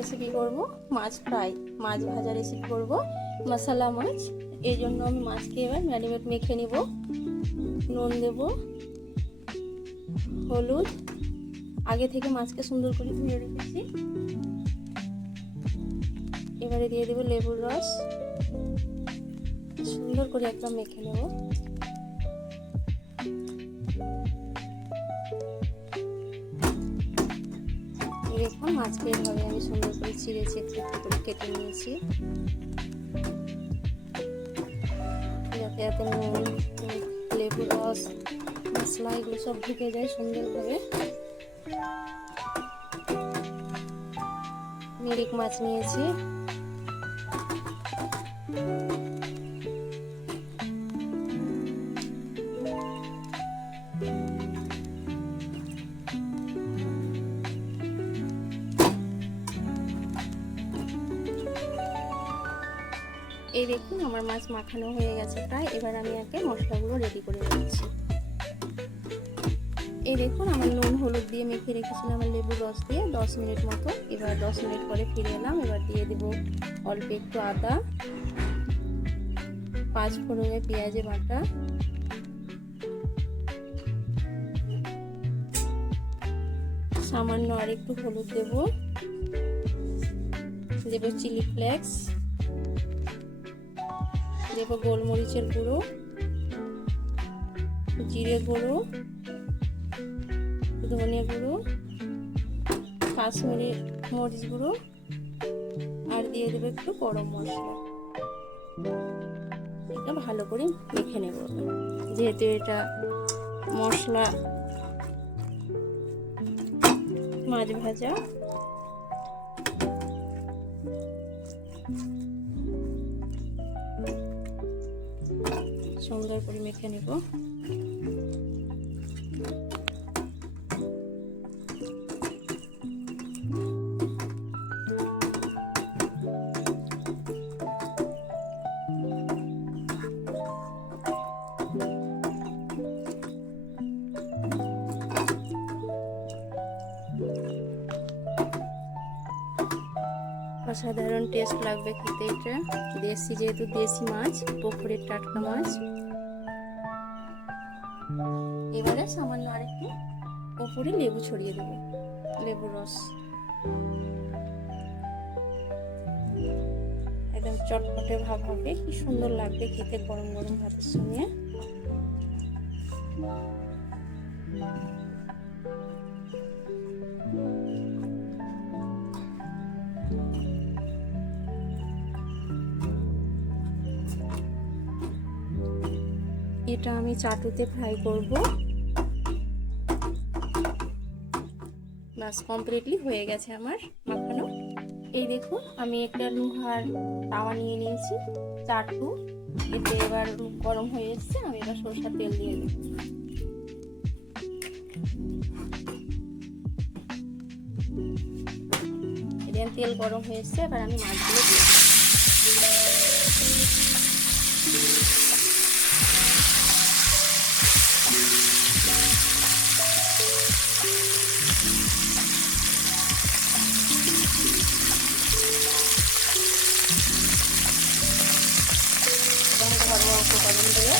Recipe করব, মাছ fry, মাছ ভাজা recipe করব, মশলা মাছ। এই জন্য আমি মাছকে এবার ম্যারিনেট মেখে নিব। নুন দেব, হলুদ, আগে থেকে মাছকে সুন্দর করে ধুয়ে রেখেছি। এবারে দিয়ে দেব লেবুর রস, সুন্দর করে একদম মেখে নেব। দেখুন মাছকে এভাবে আমি সুন্দর করে চিড়েছি, একটু করে কেটে নিয়েছি, যাতে এতে নুন, লেবু রস, মশলা এগুলো সব ঢুকে যায় সুন্দরভাবে। মিরিক মাছ নিয়েছি, এই দেখুন আমার মাছ মাখানো হয়ে গেছে প্রায়। এবার আমি একে মশলাগুলো রেডি করে নিচ্ছি। এই দেখুন আমার নুন হলুদ দিয়ে মেখে রেখেছিলাম আমার লেবুর রস দিয়ে 10 মিনিট মতো। এবার 10 মিনিট পরে ফিরে এলাম। এবার দিয়ে দেব অল্প একটু আদা, 5 ফোড়নে পেঁয়াজে বাটা, সামান্য আর একটু হলুদ দেব, দেব চিলি ফ্লেক্স, দেব গোলমরিচের গুঁড়ো, জিরে গুঁড়ো, ধনে গুঁড়ো, কাশ্মীরি মরিচ গুঁড়ো, আর দিয়ে দেবো একটু গরম মশলা। এটা ভালো করে মেখে নেব, যেহেতু এটা মশলা মাছ ভাজা। সুন্দর করে মেখে নেব। অসাধারণ টেস্ট লাগবে খেতে এটা, দেশি, যেহেতু দেশি মাছ, পুকুরের টাটকা মাছ। এবারে সামান্য আরেকটু উপরে লেবু ছড়িয়ে দেব, লেবুর রস। একদম চটপটে ভাব হবে, কি সুন্দর লাগবে খেতে গরম গরম ভাতের সঙ্গে। এটা আমি চাটুতে ফ্রাই করব। বাস কমপ্লিটলি হয়ে গেছে আমার মাখানো। এই দেখুন আমি একটা লোহার তাওয়া নিয়ে নিয়েছি, চাটু। এতে এবার গরম হয়ে এসছে, আমি এবার সরষের তেল দিয়ে দেব। এবার তেল গরম হয়ে এসছে, এবার আমি মাছগুলো দিয়ে দেব। ঘরোয়া উপকরণ দিয়ে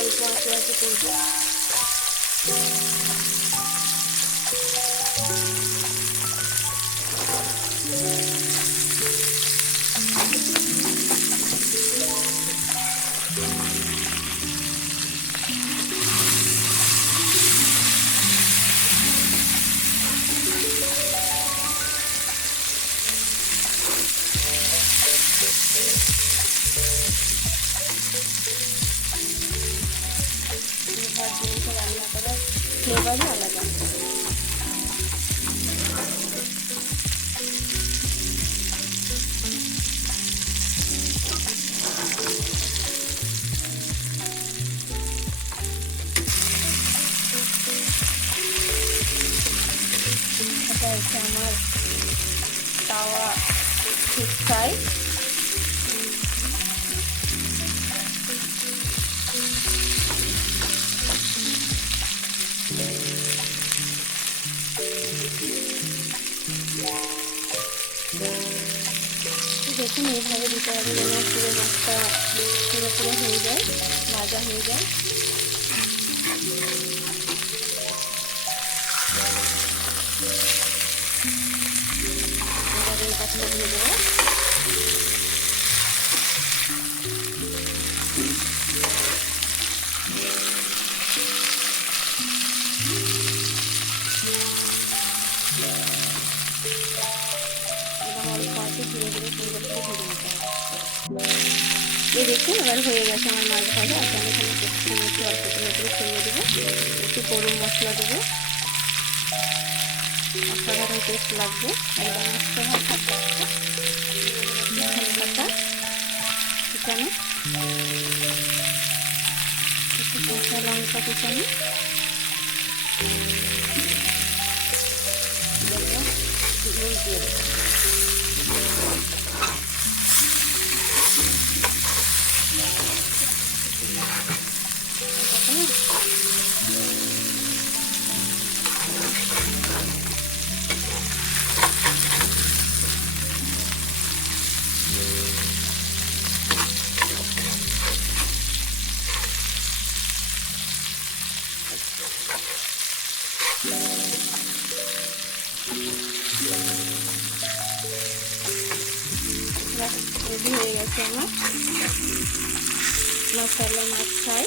অল্প আঁচে আঁচে করব। রান্না করার ফ্লেভারই আলাদা। এটা হচ্ছে আমার তাওয়া ফিশ ফ্রাই। দেখুন এইভাবে দিতে হবে যেন পুরো মাছটা পুরো হয়ে যায়, ভাজা হয়ে যায়। এবার এই পাশটা দিয়ে দেবো। ধীরে ধীরে সুন্দর করে ভেজে নিতে হবে। এই দেখুন এবার হয়ে গেছে আমার মাছ ভাজা। আচ্ছা আমি এখানে কচুরি মেথি অল্প করে ছড়িয়ে দেবো, একটু গরম মশলা দেবো, অসাধারণ টেস্ট লাগবে। একদম মাছটা ভাজা কুচানো, একটু কাঁচা লঙ্কা কুচানো, দিয়ে দেবো। রেডি হয়ে গেছে আমার মশলা মাছ ফ্রাই।